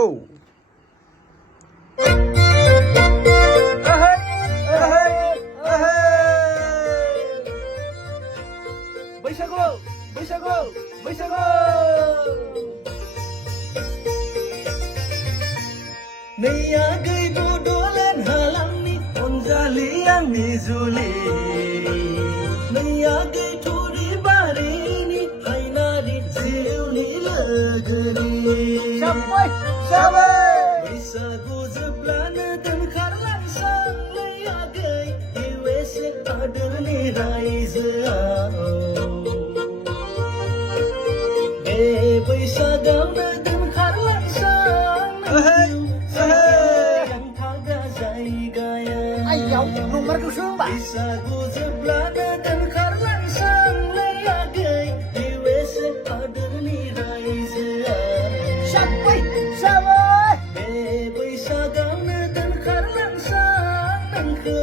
Oh. बैसागु बैसागु बैसागु नैया गै बड'लेण्ड हालामनि अनजालि आंनि जुलि नैया गै थुरिबारिनि हायनारि जिउनि लोगोरि बैसागु जोबब्लानो दोनखारलांसां नैया गै USA हादोरनि रायजोआव बे बैसागावनो दोनखारलांसां बैसागु जोबब्लानो दोनखारलांसां नैया गै USA हादोरनि रायजोआव बे बैसागावनो दोनखारलांसां नोंखौ